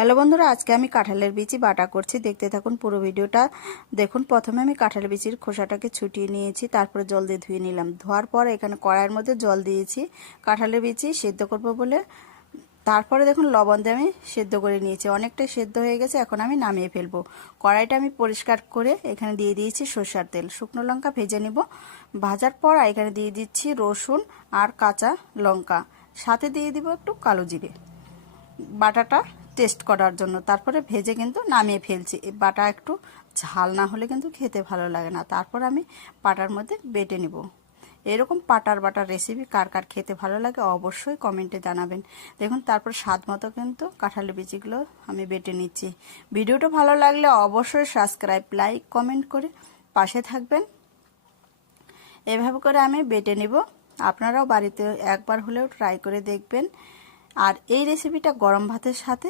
Hello বন্ধুরা, আজকে আমি কাঁঠালের বিচি বাটা করছি। দেখতে থাকুন পুরো ভিডিওটা। দেখুন, প্রথমে আমি কাঁঠালের বিচির খোসাটাকে ছুটিয়ে নিয়েছি, তারপরে জল দিয়ে ধুয়ে নিলাম। ধোয়ার পর এখানে কড়াইয়ের মধ্যে জল দিয়েছি কাঁঠালের বিচি সেদ্ধ করব বলে। তারপরে দেখুন লবণ দিয়ে আমি সেদ্ধ করে নিয়েছি, অনেকটাই সেদ্ধ হয়ে গেছে। এখন আমি নামিয়ে ফেলবো। কড়াইটা আমি পরিষ্কার করে এখানে দিয়ে দিয়েছি সরষের তেল, শুকনো লঙ্কা ভেজে নিব। ভাজার পর এখানে দিয়ে দিচ্ছি রসুন আর কাঁচা লঙ্কা, সাথে দিয়ে দিব একটু কালো জিরে বাটাটা টেস্ট করার জন্য। তারপরে ভেজে কিন্তু নামিয়ে ফেলছি। এই বাটা একটু ঝাল না হলে কিন্তু খেতে ভালো লাগে না। তারপর আমি পাটার মধ্যে বেটে নিব। এরকম পাটার বাটার রেসিপি কার কার খেতে ভালো লাগে অবশ্যই কমেন্টে জানাবেন। দেখুন, তারপর স্বাদ মতো কিন্তু কাঁঠালের বিচিগুলো আমি বেটে নিচ্ছি। ভিডিওটা ভালো লাগলে অবশ্যই সাবস্ক্রাইব, লাইক, কমেন্ট করে পাশে থাকবেন। এভাবে করে আমি বেটে নিব। আপনারাও বাড়িতে একবার হলেও ট্রাই করে দেখবেন। আর এই রেসিপিটা গরম ভাতের সাথে